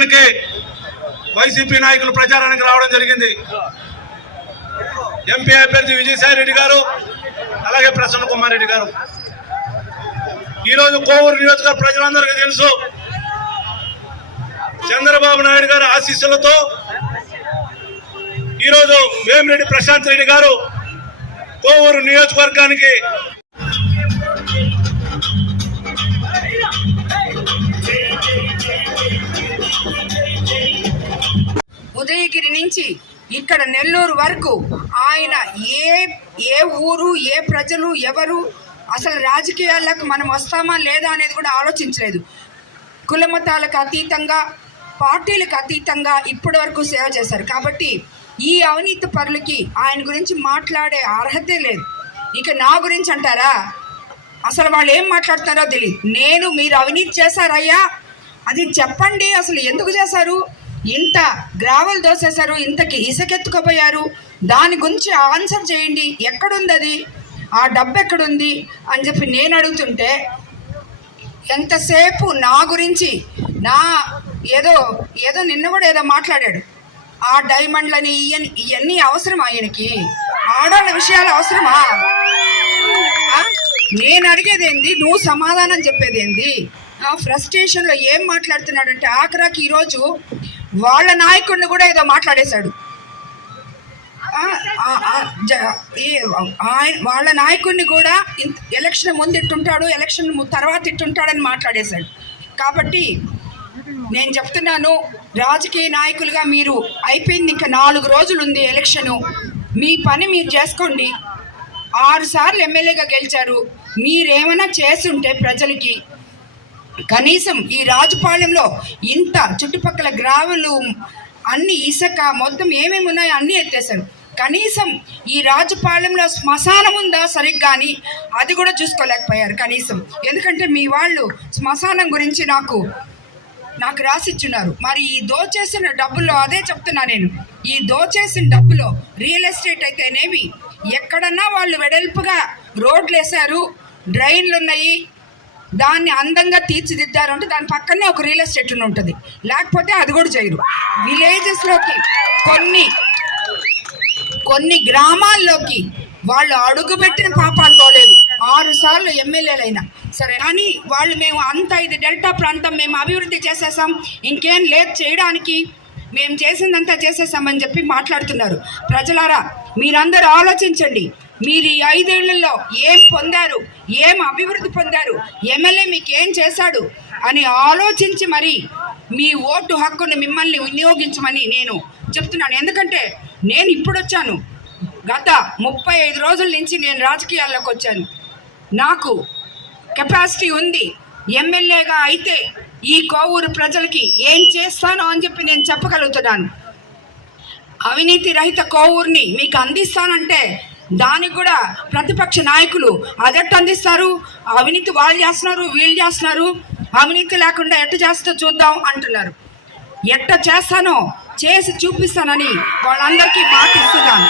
నియోజకవర్గానికి వైసీపీ నాయకులు ప్రచారానికి రావడం జరిగింది. ఎంపీ అభ్యర్థి విజయసాయి రెడ్డి గారు, అలాగే ప్రసన్న కుమార్ రెడ్డి గారు. ఈరోజు కోవూరు నియోజకవర్గ ప్రజలందరికీ తెలుసు, చంద్రబాబు నాయుడు గారి ఆశీస్సులతో ఈరోజు వేమిరెడ్డి ప్రశాంత్ రెడ్డి గారు కోవూరు నియోజకవర్గానికి ఉదయగిరి నుంచి ఇక్కడ నెల్లూరు వరకు ఆయన ఏ ఊరు, ఏ ప్రజలు, ఎవరు, అసలు రాజకీయాలకు మనం వస్తామా లేదా అనేది కూడా ఆలోచించలేదు. కులమతాలకు అతీతంగా, పార్టీలకు అతీతంగా ఇప్పటి వరకు సేవ చేశారు. కాబట్టి ఈ అవినీతి పరులకి ఆయన గురించి మాట్లాడే అర్హతే లేదు. ఇక నా గురించి అంటారా, అసలు వాళ్ళు ఏం మాట్లాడతారో తెలియదు. మీరు అవినీతి చేశారయ్యా, అది చెప్పండి, అసలు ఎందుకు చేశారు, ఇంత గ్రావెల్ దోసేశారు, ఇంతకి ఇసుకెత్తుకుపోయారు, దాని గురించి ఆన్సర్ చేయండి, ఎక్కడుంది అది, ఆ డబ్బు ఎక్కడుంది అని చెప్పి నేను అడుగుతుంటే ఎంతసేపు నా గురించి ఏదో నిన్న కూడా ఏదో మాట్లాడాడు. ఆ డైమండ్లని ఇవన్నీ అవసరమా ఆయనకి? ఆడవాళ్ళ విషయాలు అవసరమా? నేను అడిగేదేంది, నువ్వు సమాధానం చెప్పేదేంది? ఫ్రస్ట్రేషన్లో ఏం మాట్లాడుతున్నాడంటే ఆఖరాకి ఈరోజు వాళ్ళ నాయకుడిని కూడా ఏదో మాట్లాడేశాడు. వాళ్ళ నాయకుడిని కూడా ఎలక్షన్ ముందు ఇట్టుంటాడు, ఎలక్షన్ తర్వాత ఇట్టుంటాడని మాట్లాడేశాడు. కాబట్టి నేను చెప్తున్నాను, రాజకీయ నాయకులుగా మీరు అయిపోయింది, ఇంకా 4 రోజులు ఉంది ఎలక్షను. మీ పని మీరు చేసుకోండి. 6 సార్లు ఎమ్మెల్యేగా గెలిచారు. మీరేమైనా చేస్తుంటే ప్రజలకి, కనీసం ఈ రాజపాలెంలో ఇంత చుట్టుపక్కల గ్రావెలు, అన్ని ఇసుక, మొత్తం ఏమేమి ఉన్నాయో అన్నీ ఎత్తేసారు. కనీసం ఈ రాజపాలెంలో శ్మశానం ఉందా సరిగ్గా అని అది కూడా చూసుకోలేకపోయారు కనీసం. ఎందుకంటే మీ వాళ్ళు శ్మశానం గురించి నాకు రాసిచ్చున్నారు. మరి ఈ దోచేసిన డబ్బుల్లో అదే చెప్తున్నా నేను, ఈ దోచేసిన డబ్బులో రియల్ ఎస్టేట్ అయితేనేవి, ఎక్కడన్నా వాళ్ళు వెడల్పుగా రోడ్లు వేశారు, డ్రైన్లు ఉన్నాయి, దాన్ని అందంగా తీర్చిదిద్దారు అంటే దాని పక్కనే ఒక రియల్ ఎస్టేట్ ఉంటుంది, లేకపోతే అది కూడా చేయరు. విలేజెస్లోకి కొన్ని గ్రామాల్లోకి వాళ్ళు అడుగుపెట్టిన పాపాలు పోలేదు. 6 సార్లు ఎమ్మెల్యేలైనా సరే, కానీ వాళ్ళు మేము అంతా ఇది డెల్టా ప్రాంతం, మేము అభివృద్ధి చేసేసాం, ఇంకేం లేదు చేయడానికి, మేము చేసిందంతా చేసేసామని చెప్పి మాట్లాడుతున్నారు. ప్రజలారా, మీరందరూ ఆలోచించండి. మీరు ఈ 5 ఏళ్లలో ఏం పొందారు, ఏం అభివృద్ధి పొందారు, ఎమ్మెల్యే మీకు ఏం చేశాడు అని ఆలోచించి మరి మీ ఓటు హక్కును మిమ్మల్ని వినియోగించమని నేను చెప్తున్నాను. ఎందుకంటే నేను ఇప్పుడు వచ్చాను, గత 35 రోజుల నుంచి నేను రాజకీయాల్లోకి వచ్చాను. నాకు కెపాసిటీ ఉంది. ఎమ్మెల్యేగా అయితే ఈ కోవూరు ప్రజలకి ఏం చేస్తానో అని చెప్పి నేను చెప్పగలుగుతున్నాను. అవినీతి రహిత కోవూరుని మీకు అందిస్తానంటే దానికి కూడా ప్రతిపక్ష నాయకులు అదెట్టు అందిస్తారు, అవినీతి వాళ్ళు చేస్తున్నారు, వీళ్ళు చేస్తున్నారు, అవినీతి లేకుండా ఎట్ట చేస్తో చూద్దాం అంటున్నారు. ఎట్ట చేస్తానో చేసి చూపిస్తానని వాళ్ళందరికీ మాటిస్తున్నాను.